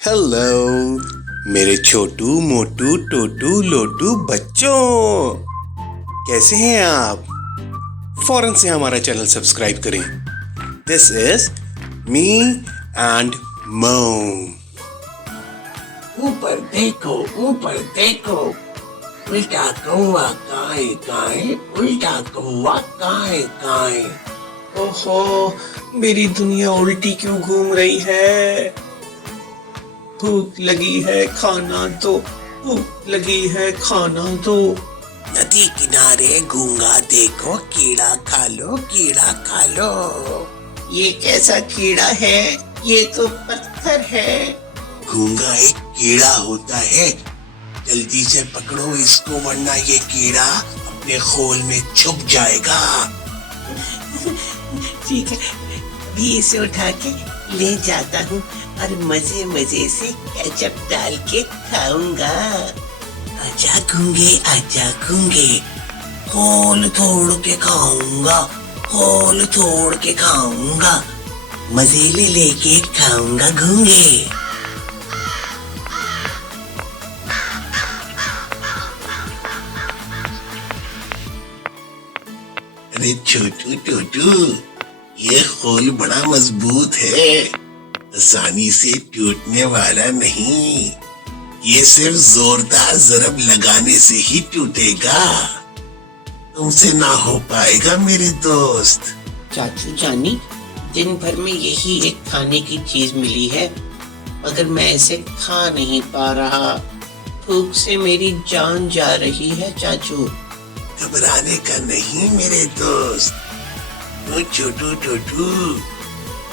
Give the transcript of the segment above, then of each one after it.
Hello मेरे छोटू मोटू टोटू लोटू बच्चों, कैसे हैं आप? फौरन से हमारा चैनल सब्सक्राइब करें। दिस इज मी एंड मो। ऊपर देखो, उल्टा कौवा काए काए, उल्टा कौवा काए काए। ओहो, मेरी दुनिया उल्टी क्यों घूम रही है? भूख लगी है खाना दो, भूख लगी है खाना दो। नदी किनारे गूंगा देखो, कीड़ा खा लो, कीड़ा खा लो। ये कैसा कीड़ा है? ये तो पत्थर है। गूंगा एक कीड़ा होता है, जल्दी से पकड़ो इसको वरना ये कीड़ा अपने खोल में छुप जाएगा। ठीक है, भी इसे उठा के ले जाता हूँ और मजे मजे से केचप डाल के खाऊंगा। आजा गूंगे, खोल तोड़ के खाऊंगा, खोल तोड़ के खाऊंगा, मजे लेके खाऊंगा गूंगे। अरे छोटू टोटू, ये खोल बड़ा मजबूत है, आसानी से टूटने वाला नहीं। ये सिर्फ जोरदार जरब लगाने से ही टूटेगा, तुमसे ना हो पाएगा मेरे दोस्त। चाचू जानी, दिन भर में यही एक खाने की चीज मिली है, मगर मैं इसे खा नहीं पा रहा। भूख से मेरी जान जा रही है चाचू। घबराने का नहीं मेरे दोस्त, तो छोटू टोटू,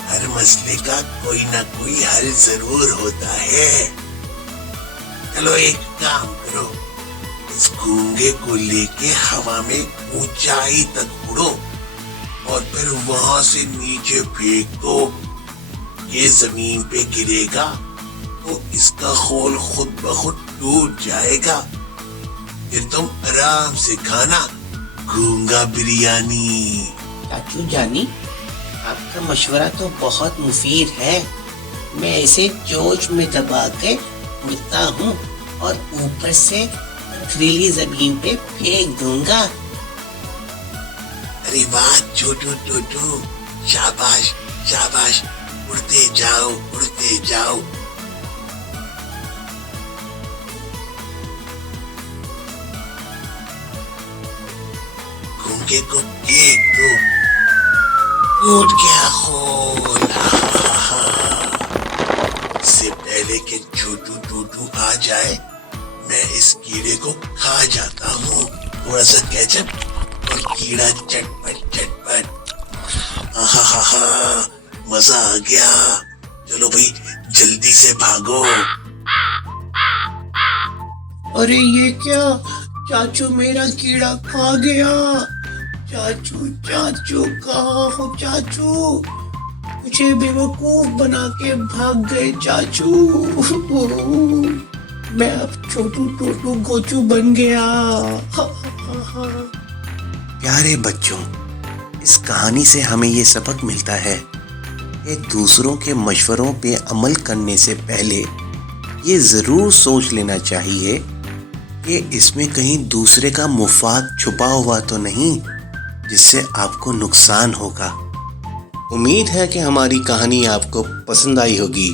हर मसले का कोई ना कोई हल जरूर होता है। चलो एक काम करो, इस गूंगे को लेके हवा में ऊंचाई तक उड़ो और फिर वहां से नीचे फेंक दो। ये जमीन पे गिरेगा तो इसका खोल खुद ब खुद टूट जाएगा, फिर तुम आराम से खाना गूंगा बिरयानी। चाचू जानी, आपका मशवरा तो बहुत मुफीद है। मैं इसे चोंच में दबा के उड़ता हूँ और ऊपर से पथरीली जमीन पे फेंक दूंगा। अरे वाह छोटू टोटू, शाबाश शाबाश, उड़ते जाओ उड़ते जाओ। गूंगे को फेंक दो, टूट गया खोल। इससे पहले कि छोटू टोटू आ जाए, मैं इस कीड़े को खा जाता हूँ। थोड़ा सा केचप और कीड़ा चटपट चटपट। आहा, मजा आ गया। चलो भाई जल्दी से भागो। अरे ये क्या? चाचू मेरा कीड़ा खा गया। चाचू कहाँ हो चाचू? मुझे बेवकूफ बना के भाग गए चाचू। मैं अब छोटू टोटू गोचू बन गया। प्यारे बच्चों, इस कहानी से हमें ये सबक मिलता है कि दूसरों के मशवरों पे अमल करने से पहले ये ज़रूर सोच लेना चाहिए कि इसमें कहीं दूसरे का मुफाद छुपा हुआ तो नहीं जिससे आपको नुकसान होगा। उम्मीद है कि हमारी कहानी आपको पसंद आई होगी।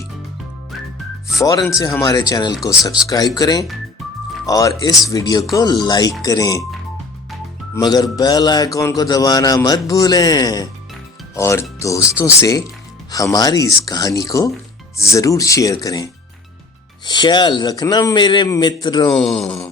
फौरन से हमारे चैनल को सब्सक्राइब करें और इस वीडियो को लाइक करें, मगर बेल आइकॉन को दबाना मत भूलें और दोस्तों से हमारी इस कहानी को ज़रूर शेयर करें। ख्याल रखना मेरे मित्रों।